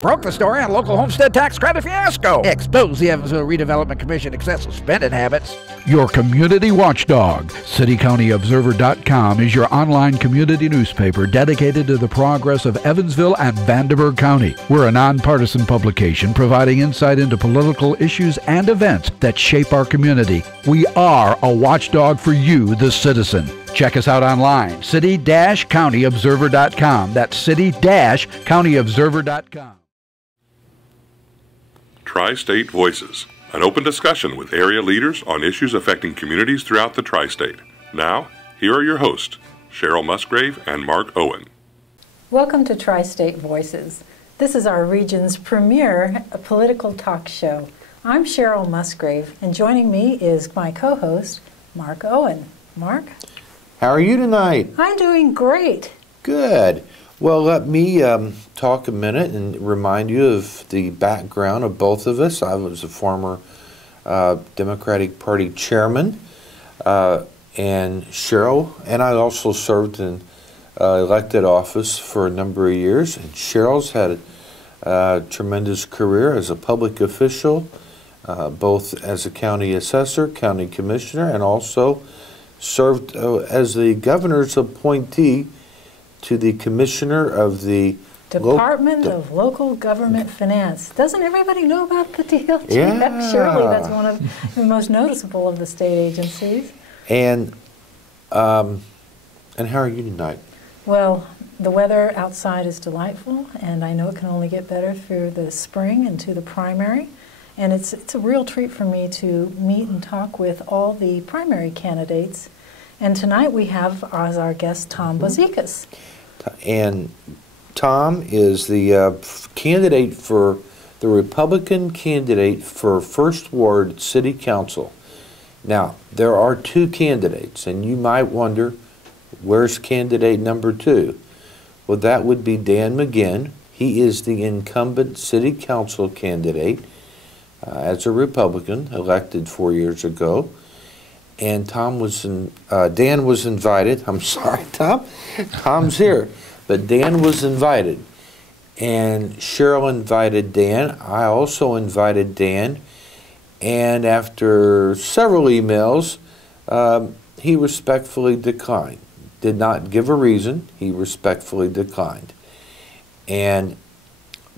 Broke the story on local homestead tax credit fiasco. Expose the Evansville Redevelopment Commission excessive spending habits. Your community watchdog. CityCountyObserver.com is your online community newspaper dedicated to the progress of Evansville and Vanderburgh County. We're a nonpartisan publication providing insight into political issues and events that shape our community. We are a watchdog for you, the citizen. Check us out online, city-countyobserver.com. That's city-countyobserver.com. Tri-State Voices, an open discussion with area leaders on issues affecting communities throughout the Tri-State. Now, here are your hosts, Cheryl Musgrave and Mark Owen. Welcome to Tri-State Voices. This is our region's premier political talk show. I'm Cheryl Musgrave, and joining me is my co-host, Mark Owen. Mark? How are you tonight? I'm doing great. Good. Well, let me talk a minute and remind you of the background of both of us. I was a former Democratic Party chairman, and Cheryl, and I also served in elected office for a number of years. And Cheryl's had a tremendous career as a public official, both as a county assessor, county commissioner, and also served as the governor's appointee to the commissioner of the Department of Local Government Finance. Doesn't everybody know about the DLG? Yeah. Surely that's one of the most noticeable of the state agencies. And how are you tonight? Well, the weather outside is delightful, and I know it can only get better through the spring and to the primary. And it's a real treat for me to meet and talk with all the primary candidates. And tonight we have as our guest Tom Bozikas. And Tom is the candidate for the Republican candidate for First Ward City Council. Now, there are two candidates, and you might wonder, where's candidate number 2? Well, that would be Dan McGinn. He is the incumbent City Council candidate as a Republican, elected 4 years ago. And Dan was invited. I'm sorry, Tom. Tom's here. But Dan was invited. And Cheryl invited Dan. I also invited Dan. And after several emails, he respectfully declined. Did not give a reason. He respectfully declined. And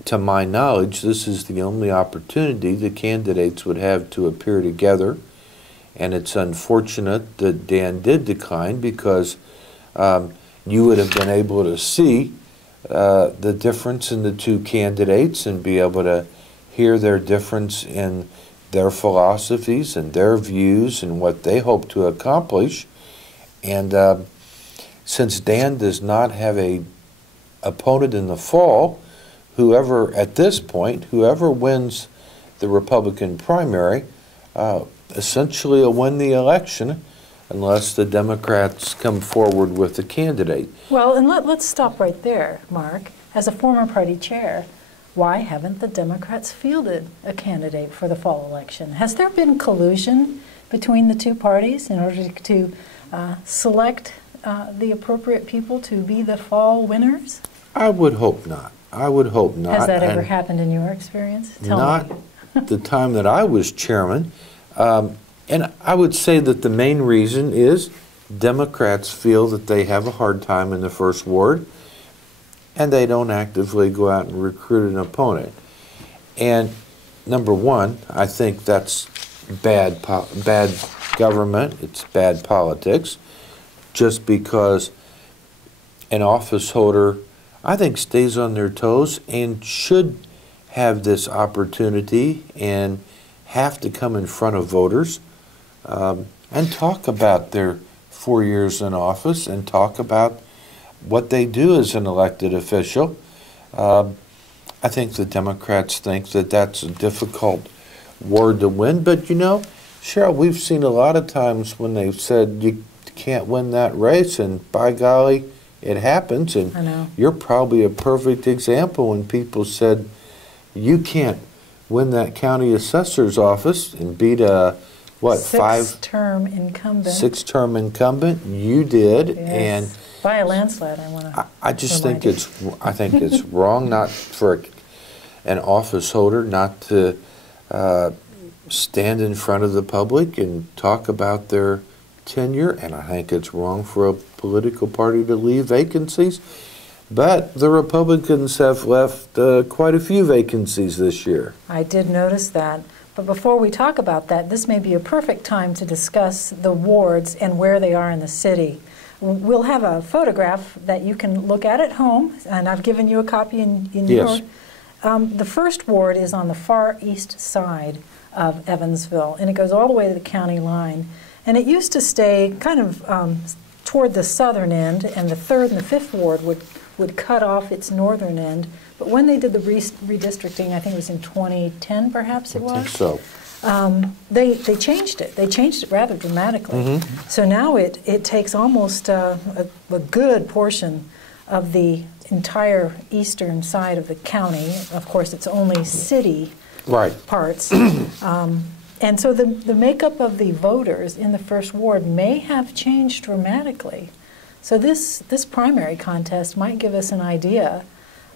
to my knowledge, this is the only opportunity the candidates would have to appear together. And it's unfortunate that Dan did decline, because you would have been able to see the difference in the two candidates and be able to hear their difference in their philosophies and their views and what they hope to accomplish. And since Dan does not have a opponent in the fall, at this point, whoever wins the Republican primary essentially will win the election unless the Democrats come forward with a candidate. Well, and let's stop right there, Mark. As a former party chair, why haven't the Democrats fielded a candidate for the fall election? Has there been collusion between the two parties in order to select the appropriate people to be the fall winners? I would hope not. I would hope not. Has that ever happened in your experience? Tell me. The time that I was chairman. And I would say that the main reason is Democrats feel that they have a hard time in the first ward, and they don't actively go out and recruit an opponent. And number one, I think that's bad government. It's bad politics, just because an office holder, I think, stays on their toes and should have this opportunity and have to come in front of voters and talk about their 4 years in office and talk about what they do as an elected official. I think the Democrats think that that's a difficult ward to win, but you know, Cheryl, we've seen a lot of times when they've said you can't win that race, and by golly, it happens. And I know. You're probably a perfect example when people said you can't win that county assessor's office and beat a, what, six-term incumbent. Six-term incumbent. You did. Yes. And by a landslide, I want to I just think it's, I think it's wrong, not for an office holder not to stand in front of the public and talk about their tenure, and I think it's wrong for a political party to leave vacancies. But the Republicans have left quite a few vacancies this year. I did notice that. But before we talk about that, this may be a perfect time to discuss the wards and where they are in the city. We'll have a photograph that you can look at home, and I've given you a copy in Yes. The first ward is on the far east side of Evansville, and it goes all the way to the county line. And it used to stay kind of toward the southern end, and the third and the fifth ward would cut off its northern end. But when they did the redistricting, I think it was in 2010, perhaps it was. I think so. They changed it. They changed it rather dramatically. So now it takes almost a good portion of the entire eastern side of the county. Of course, it's only city parts. And so the makeup of the voters in the first ward may have changed dramatically. So this primary contest might give us an idea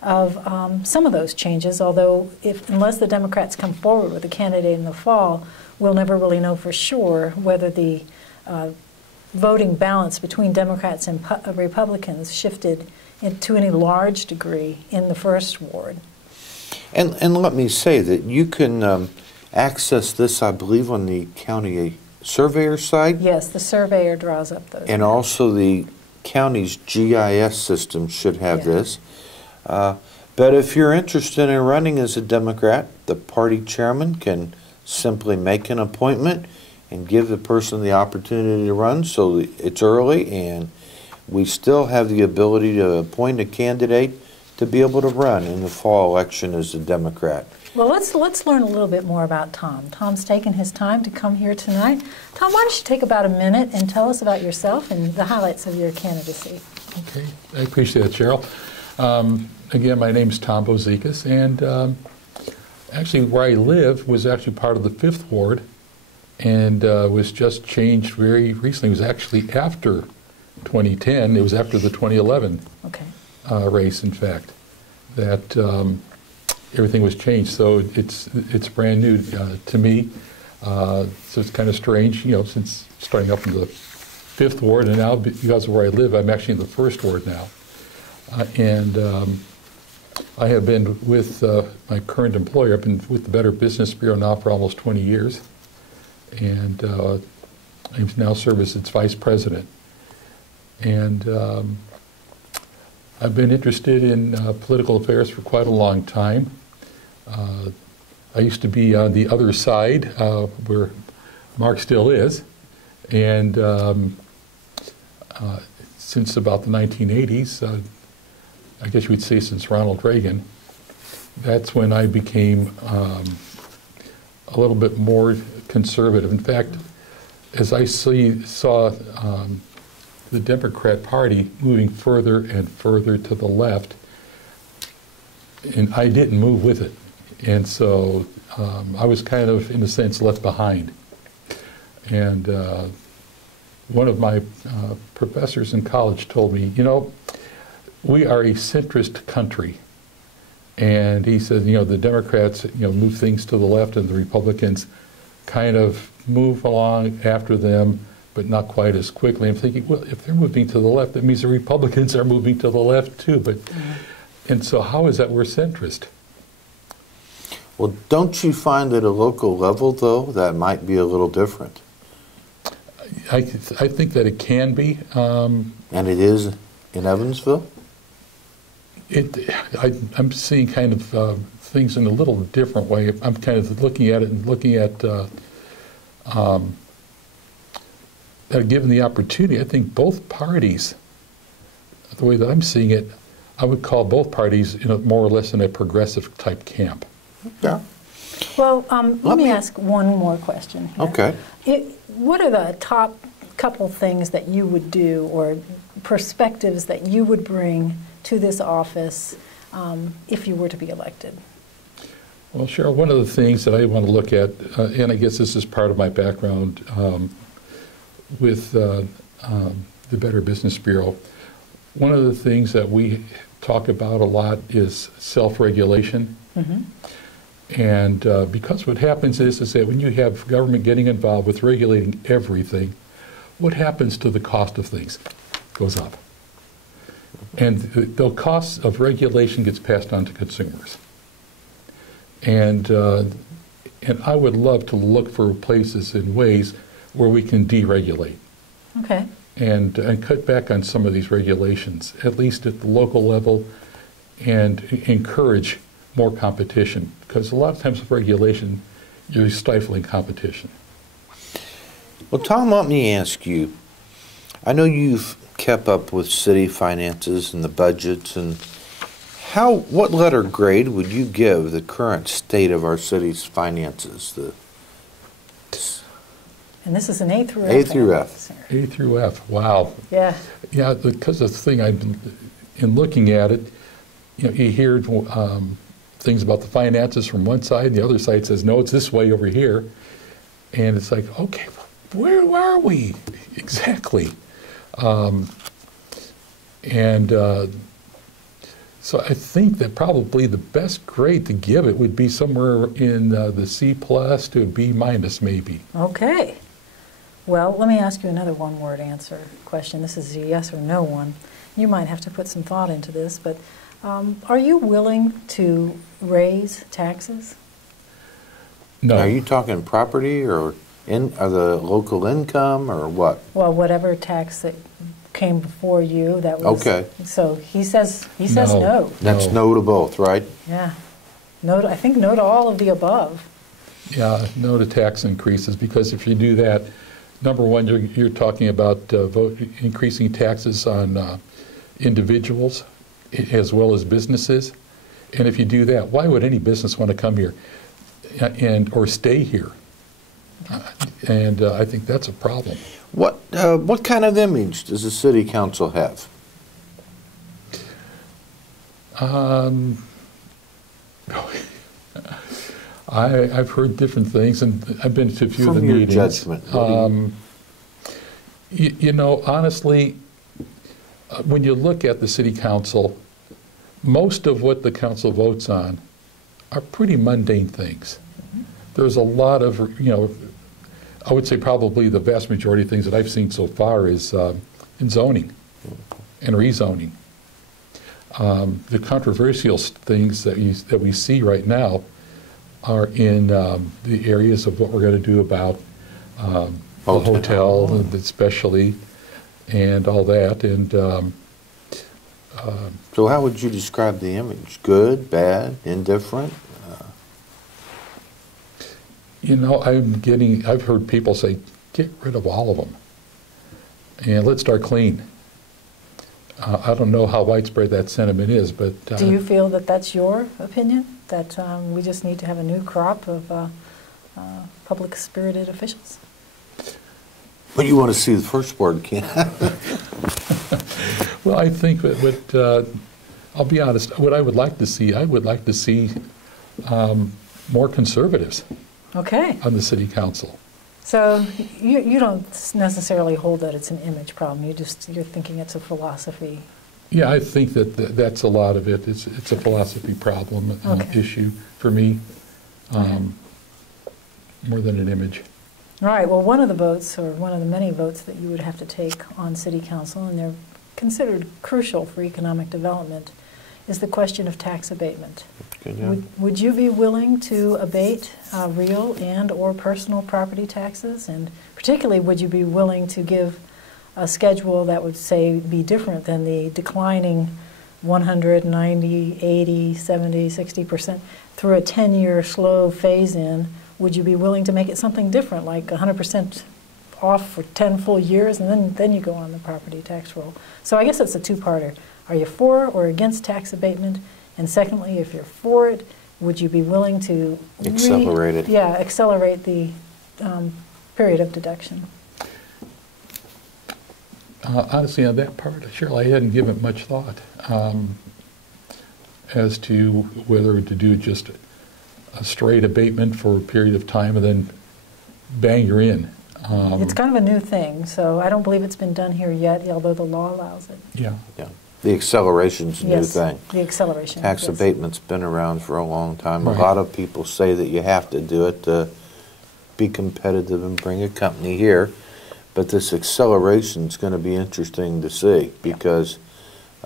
of some of those changes, although unless the Democrats come forward with a candidate in the fall, we'll never really know for sure whether the voting balance between Democrats and Republicans shifted to any large degree in the first ward. And let me say that you can access this, I believe, on the county surveyor site. Yes, the surveyor draws up those. And also the county's GIS system should have this. But if you're interested in running as a Democrat, the party chairman can simply make an appointment and give the person the opportunity to run. So it's early, and we still have the ability to appoint a candidate to be able to run in the fall election as a Democrat. Well, let's learn a little bit more about Tom. Tom's taken his time to come here tonight. Tom, why don't you take about a minute and tell us about yourself and the highlights of your candidacy. Okay, I appreciate that, Cheryl. Again, my name's Tom Bozikas, and actually where I live was actually part of the 5th Ward, and was just changed very recently. It was actually after 2010. It was after the 2011 race, in fact, that everything was changed. So it's brand new to me. So it's kind of strange, since starting up in the 5th Ward, and now because of where I live, I'm actually in the 1st Ward now. And I have been with my current employer. I've been with the Better Business Bureau now for almost 20 years, and I now serve as its vice president. And I've been interested in political affairs for quite a long time. I used to be on the other side, where Mark still is, and since about the 1980s, I guess you would say since Ronald Reagan, that's when I became a little bit more conservative. In fact, as I saw the Democrat Party moving further and further to the left, and I didn't move with it. And so I was kind of, in a sense, left behind. And one of my professors in college told me, we are a centrist country. And he said, the Democrats, move things to the left, and the Republicans kind of move along after them, but not quite as quickly. I'm thinking, well, if they're moving to the left, that means the Republicans are moving to the left too. But, and so how is that we're centrist? Well, don't you find at a local level, though, that might be a little different? I think that it can be. And it is in Evansville? I'm seeing kind of things in a little different way. I'm kind of looking at it and looking at given the opportunity, I think both parties, the way that I'm seeing it, I would call both parties, more or less in a progressive type camp. Yeah. Well, let me ask one more question here. Okay. What are the top couple things that you would do, or perspectives that you would bring to this office if you were to be elected? Well, Cheryl, one of the things that I want to look at, and I guess this is part of my background with the Better Business Bureau, one of the things that we talk about a lot is self-regulation. And because what happens is that when you have government getting involved with regulating everything, what happens to the cost of things? Goes up. And the cost of regulation gets passed on to consumers. And I would love to look for places and ways where we can deregulate. Okay. And cut back on some of these regulations, at least at the local level, and encourage more competition. Because a lot of times with regulation, you're stifling competition. Well, Tom, let me ask you. I know you've kept up with city finances and the budgets, and what letter grade would you give the current state of our city's finances? And this is an A through F. A through F. A through F. Wow. Yeah. Yeah, because of the thing I've been in looking at it, you hear things about the finances from one side, and the other side says, no, it's this way over here. And it's like, okay, where are we exactly? So I think that probably the best grade to give it would be somewhere in the C+ to a B- maybe. Okay. Well, let me ask you another one-word answer question. This is a yes or no one. You might have to put some thought into this, but are you willing to raise taxes? No. Are you talking property or the local income or what? Well, whatever tax that came before you, that was okay. So he says no. That's no to both, right? Yeah. I think no to all of the above. Yeah, no to tax increases, because if you do that, number one, you're talking about increasing taxes on individuals as well as businesses. And if you do that, why would any business want to come here or stay here? And I think that's a problem. What kind of image does the city council have? I've heard different things, and I've been to a few of the From your meetings. judgment, you know, honestly, when you look at the city council, most of what the council votes on are pretty mundane things. There's a lot of, I would say probably the vast majority of things that I've seen so far is in zoning and rezoning. The controversial things that we see right now are in the areas of what we're going to do about the hotel, especially, and all that. And so how would you describe the image? Good, bad, indifferent? I've heard people say, get rid of all of them and let's start clean. I don't know how widespread that sentiment is, but... Do you feel that that's your opinion, that we just need to have a new crop of public-spirited officials? What you want to see the first board can. Well, I think I'll be honest, what I would like to see, more conservatives. Okay. On the city council. So you don't necessarily hold that it's an image problem. You're thinking it's a philosophy. Yeah, I think that's a lot of it. It's a philosophy problem, issue for me, more than an image. All right. Well, one of the votes, or one of the many votes that you would have to take on city council, and they're considered crucial for economic development, is the question of tax abatement. Would you be willing to abate real and or personal property taxes? And particularly, would you be willing to give a schedule that would, say, be different than the declining 100, 90, 80, 70, 60% through a 10-year slow phase-in? Would you be willing to make it something different, like 100% off for 10 full years, and then you go on the property tax roll? So I guess it's a two-parter. Are you for or against tax abatement? And secondly, if you're for it, would you be willing to accelerate it? Yeah, accelerate the period of deduction. Honestly, on that part, Cheryl, I hadn't given it much thought as to whether to do just a straight abatement for a period of time and then bang, you're in. It's kind of a new thing, so I don't believe it's been done here yet, although the law allows it. Yeah. The acceleration's a new Yes, thing. the acceleration. Tax yes. abatement's been around for a long time. Right. A lot of people say that you have to do it to be competitive and bring a company here. But this acceleration's going to be interesting to see because,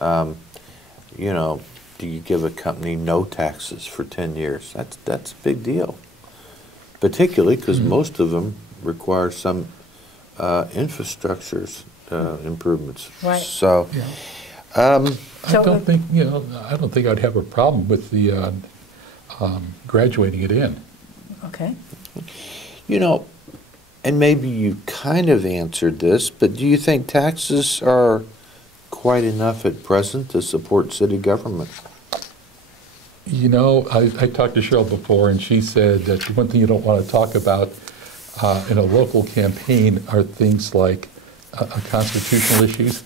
you know, do you give a company no taxes for 10 years? That's a big deal, particularly because most of them require some infrastructures improvements. Right. So, Yeah. um, I don't think, you know, I don't think I'd have a problem with the graduating it in. Okay. you know, and maybe you kind of answered this, but do you think taxes are quite enough at present to support city government? You know, I talked to Cheryl before, and she said that one thing you don't want to talk about in a local campaign are things like constitutional issues.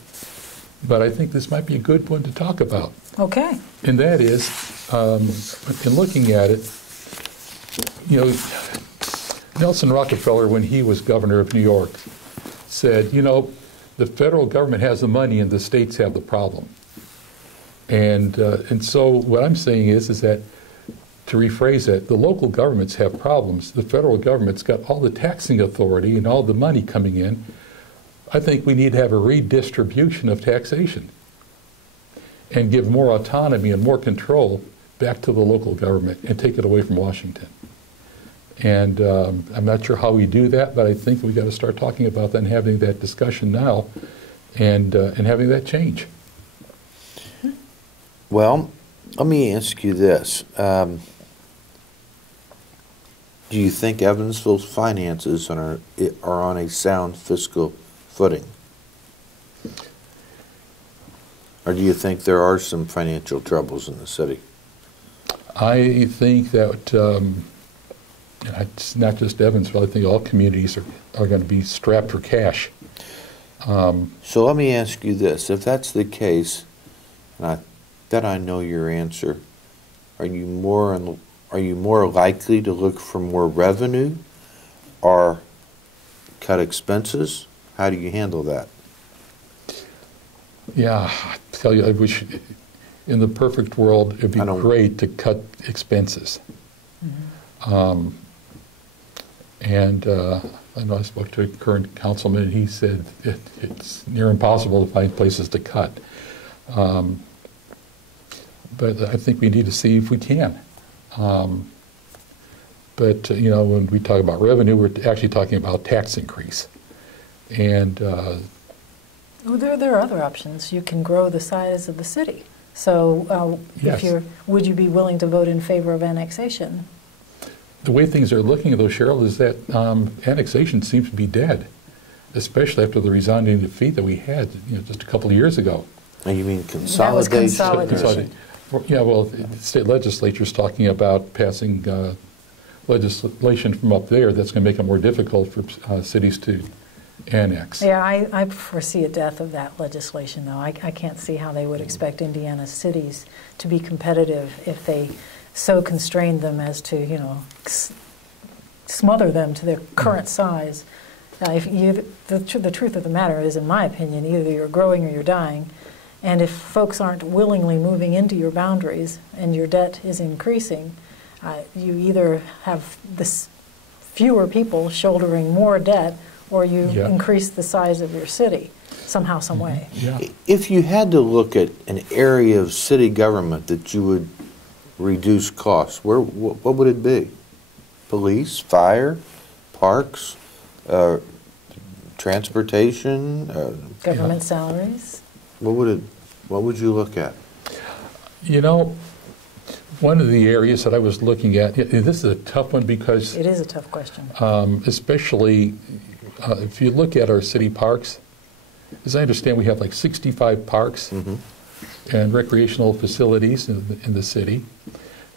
But I think this might be a good one to talk about. Okay. And that is, in looking at it, you know, Nelson Rockefeller, when he was governor of New York, said, you know, the federal government has the money and the states have the problem. And so what I'm saying is that, to rephrase that, the local governments have problems. The federal government's got all the taxing authority and all the money coming in. I think we need to have a redistribution of taxation and give more autonomy and more control back to the local government and take it away from Washington. And I'm not sure how we do that, but I think we've got to start talking about that and having that discussion now and having that change. Well, let me ask you this. Do you think Evansville's finances are on a sound fiscal footing? Or do you think there are some financial troubles in the city? I think that it's not just Evansville. I think all communities are going to be strapped for cash. So let me ask you this. If that's the case, and I bet I know your answer, are you more likely to look for more revenue or cut expenses? How do you handle that? Yeah, I tell you, I wish in the perfect world it'd be great to cut expenses. Mm-hmm. I know I spoke to a current councilman, and he said it's near impossible to find places to cut. But I think we need to see if we can. But you know, when we talk about revenue, we're actually talking about tax increase. And there are other options. You can grow the size of the city. So yes. Would you be willing to vote in favor of annexation? The way things are looking, though, Cheryl, is that annexation seems to be dead, especially after the resounding defeat that we had, you know, just a couple of years ago. And you mean consolidation? That was consolidation. Yeah, well, the state legislature's talking about passing legislation from up there that's going to make it more difficult for cities to annex. Yeah, I foresee a death of that legislation, though. I can't see how they would expect Indiana cities to be competitive if they so constrained them as to, you know, smother them to their current size. The truth of the matter is, in my opinion, either you're growing or you're dying. And if folks aren't willingly moving into your boundaries and your debt is increasing, you either have fewer people shouldering more debt, or you increase the size of your city somehow, some way. Yeah. If you had to look at an area of city government that you would reduce costs, what would it be? Police, fire, parks, transportation? Government salaries? What would you look at? You know, one of the areas that I was looking at, this is a tough one because... It is a tough question. Especially if you look at our city parks, as I understand, we have like 65 parks and recreational facilities in the city,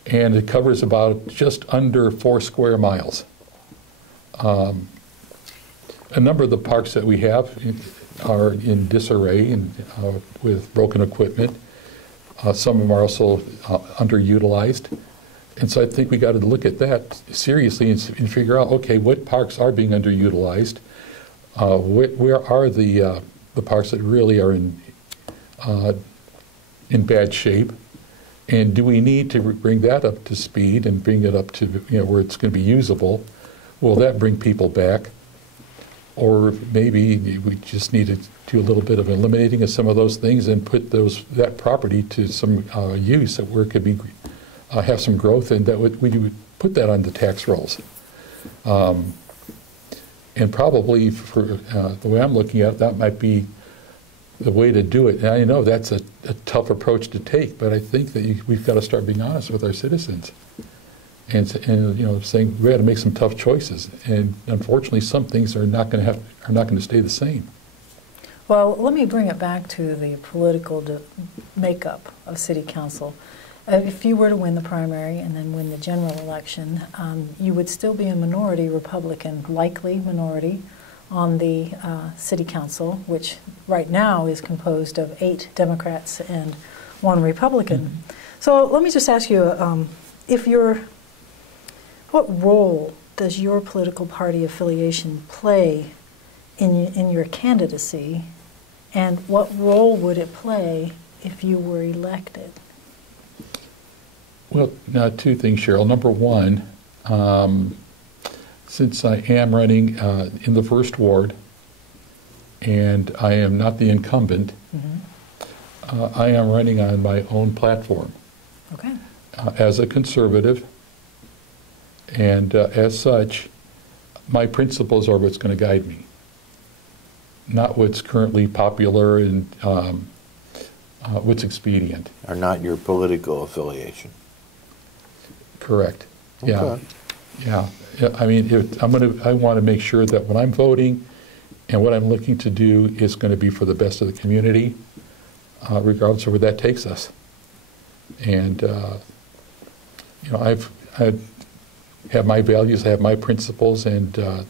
and it covers about just under 4 square miles. A number of the parks that we have are in disarray and with broken equipment. Some of them are also underutilized. And so I think we got to look at that seriously and figure out, okay, what parks are being underutilized? Where are the parks that really are in in bad shape? And do we need to bring that up to speed and bring it up to where it's going to be usable? Will that bring people back? Or maybe we just need to do a little bit of eliminating of some of those things and put that property to some use where it could be have some growth, and that we would put that on the tax rolls. And probably for the way I'm looking at it, that might be the way to do it. And I know that's a tough approach to take, but I think that we've got to start being honest with our citizens, and saying we got to make some tough choices. And unfortunately, some things are not going to stay the same. Well, let me bring it back to the political makeup of City Council. If you were to win the primary and then win the general election, you would still be a minority Republican, likely minority, on the City Council, which right now is composed of 8 Democrats and 1 Republican. Mm-hmm. So let me just ask you, what role does your political party affiliation play in your candidacy, and what role would it play if you were elected? Well, now 2 things, Cheryl. Number 1, since I am running in the 1st Ward and I am not the incumbent, mm-hmm. I am running on my own platform. Okay. As a conservative, and as such, my principles are what's going to guide me, not what's currently popular and what's expedient. Are not your political affiliation. Correct. Okay. Yeah. I mean, I want to make sure that when I'm voting and what I'm looking to do is going to be for the best of the community, regardless of where that takes us. And I have my values, I have my principles, and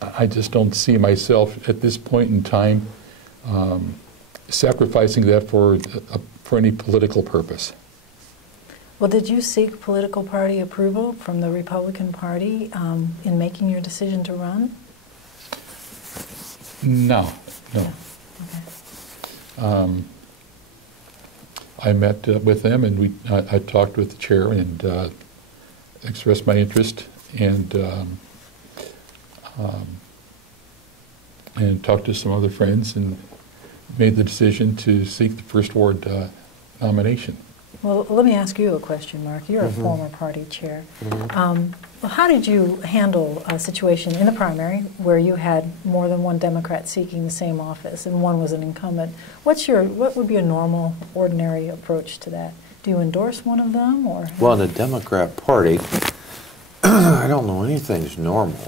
I just don't see myself at this point in time sacrificing that for any political purpose. Well, did you seek political party approval from the Republican Party in making your decision to run? No. Okay. I met with them, and I talked with the chair and expressed my interest, and talked to some other friends, and made the decision to seek the 1st Ward nomination. Well, let me ask you a question, Mark. You're Mm-hmm. a former party chair. Mm-hmm. Well, how did you handle a situation in the primary where you had more than 1 Democrat seeking the same office and 1 was an incumbent? What would be a normal, ordinary approach to that? Do you endorse one of them, or? Well, in the Democrat Party, I don't know anything's normal,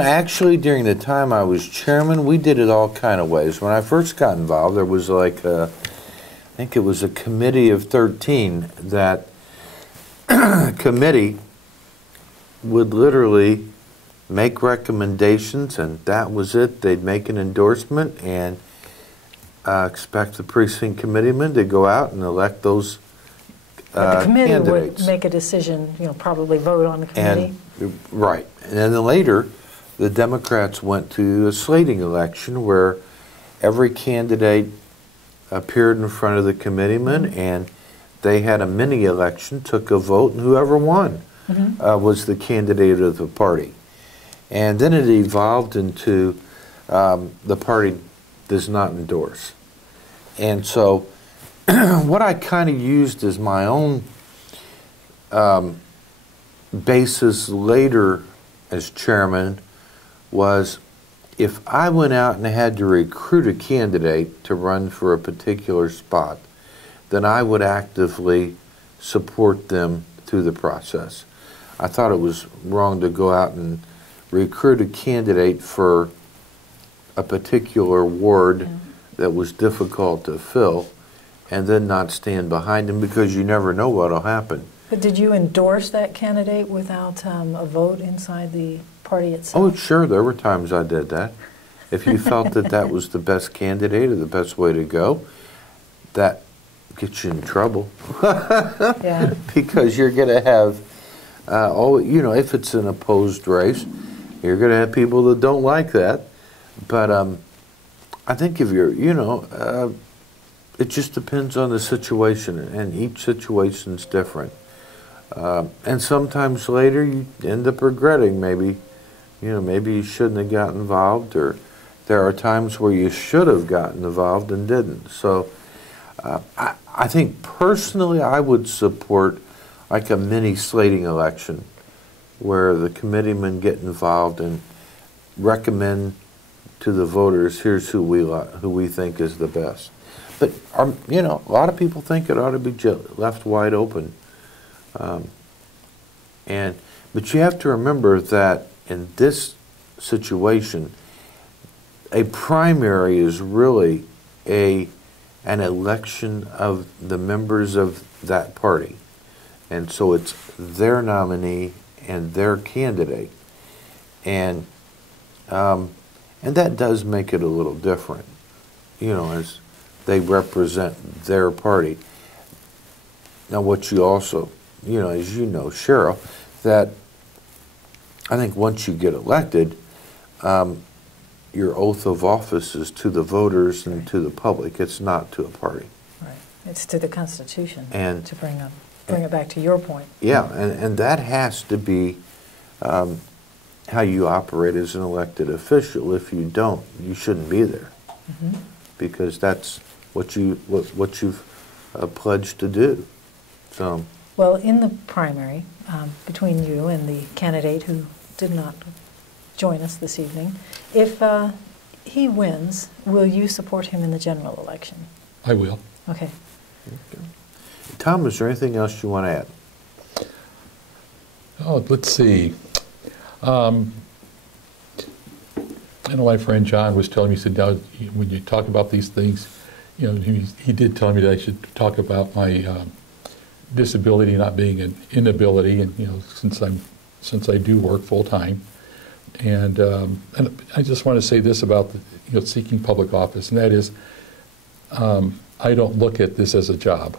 actually, during the time I was chairman, we did it all kind of ways. When I first got involved, there was I think it was a committee of 13 that committee would literally make recommendations, and that was it. They'd make an endorsement and expect the precinct committeemen to go out and elect those But the committee candidates. would make a decision, probably vote on the committee. Right. And then later, the Democrats went to a slating election where every candidate appeared in front of the committeemen, mm-hmm. and they had a mini election, took a vote, and whoever won mm-hmm. Was the candidate of the party. And then it evolved into the party does not endorse. And so what I kind of used as my own basis later as chairman was, if I went out and had to recruit a candidate to run for a particular spot, then I would actively support them through the process. I thought it was wrong to go out and recruit a candidate for a particular ward that was difficult to fill and then not stand behind them, because you never know what will happen. But did you endorse that candidate without a vote inside the party itself? Oh, sure, there were times I did that. If you felt that that was the best candidate or the best way to go, that gets you in trouble. Yeah. Because you're going to have, if it's an opposed race, you're going to have people that don't like that. But I think if you're, it just depends on the situation, and each situation's different. And sometimes later you end up regretting maybe you shouldn't have gotten involved, or there are times where you should have gotten involved and didn't. So I think personally I would support like a mini slating election where the committeemen get involved and recommend to the voters, here's who we think is the best. But a lot of people think it ought to be left wide open. But you have to remember that in this situation, a primary is really an election of the members of that party. And so it's their nominee and their candidate. And that does make it a little different, as they represent their party. Now what you also, as you know, Cheryl, that I think once you get elected, your oath of office is to the voters and to the public. It's not to a party. Right. It's to the Constitution, and to bring it back to your point. Yeah, and that has to be how you operate as an elected official. If you don't, you shouldn't be there, because that's what you've pledged to do. So. Well, in the primary, between you and the candidate who did not join us this evening, if he wins, will you support him in the general election? I will. Okay. Tom, is there anything else you want to add? Oh, let's see. I know my friend John was telling me, he said, now, when you talk about these things, he did tell me that I should talk about my disability not being an inability, and since I do work full time, and I just want to say this about seeking public office, and that is, I don't look at this as a job.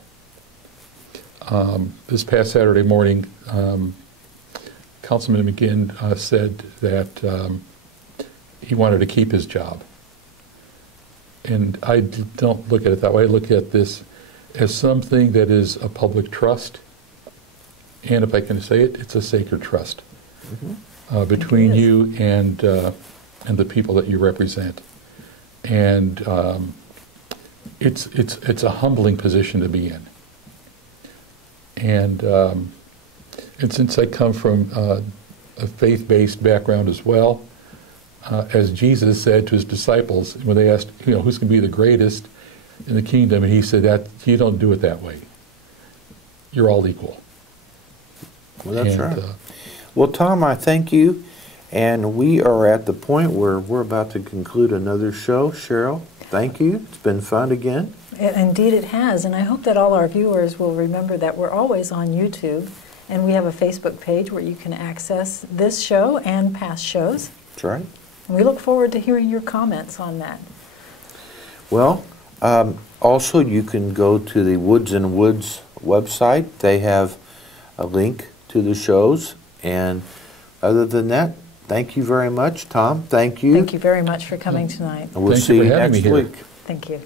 This past Saturday morning, Councilman McGinn said that he wanted to keep his job, and I don't look at it that way. I look at this as something that is a public trust, and if I can say it, it's a sacred trust between you and the people that you represent, and it's a humbling position to be in, and since I come from a faith-based background as well, as Jesus said to his disciples when they asked, who's going to be the greatest in the kingdom, and he said that you don't do it that way. You're all equal. Well, that's right. Well, Tom, I thank you, and we are at the point where we're about to conclude another show. Cheryl, thank you. It's been fun again. Indeed it has, and I hope that all our viewers will remember that we're always on YouTube, and we have a Facebook page where you can access this show and past shows. That's right. And we look forward to hearing your comments on that. Well, also you can go to the Woods and Woods website. They have a link to the shows, and other than that, thank you very much. Tom, thank you. Thank you very much for coming tonight. And we'll see you next week. Thank you.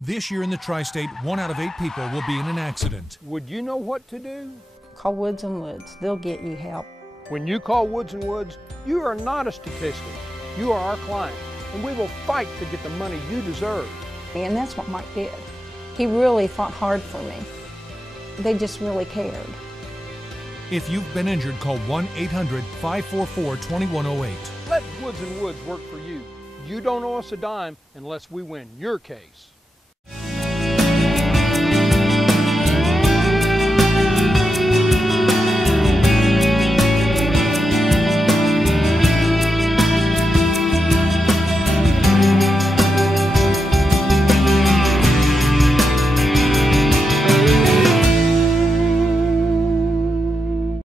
This year in the Tri-State, 1 out of 8 people will be in an accident. Would you know what to do? Call Woods and Woods. They'll get you help. When you call Woods and Woods, you are not a statistic. You are our client, and we will fight to get the money you deserve. And that's what Mike did. He really fought hard for me. They just really cared. If you've been injured, call 1-800-544-2108. Let Woods and Woods work for you. You don't owe us a dime unless we win your case.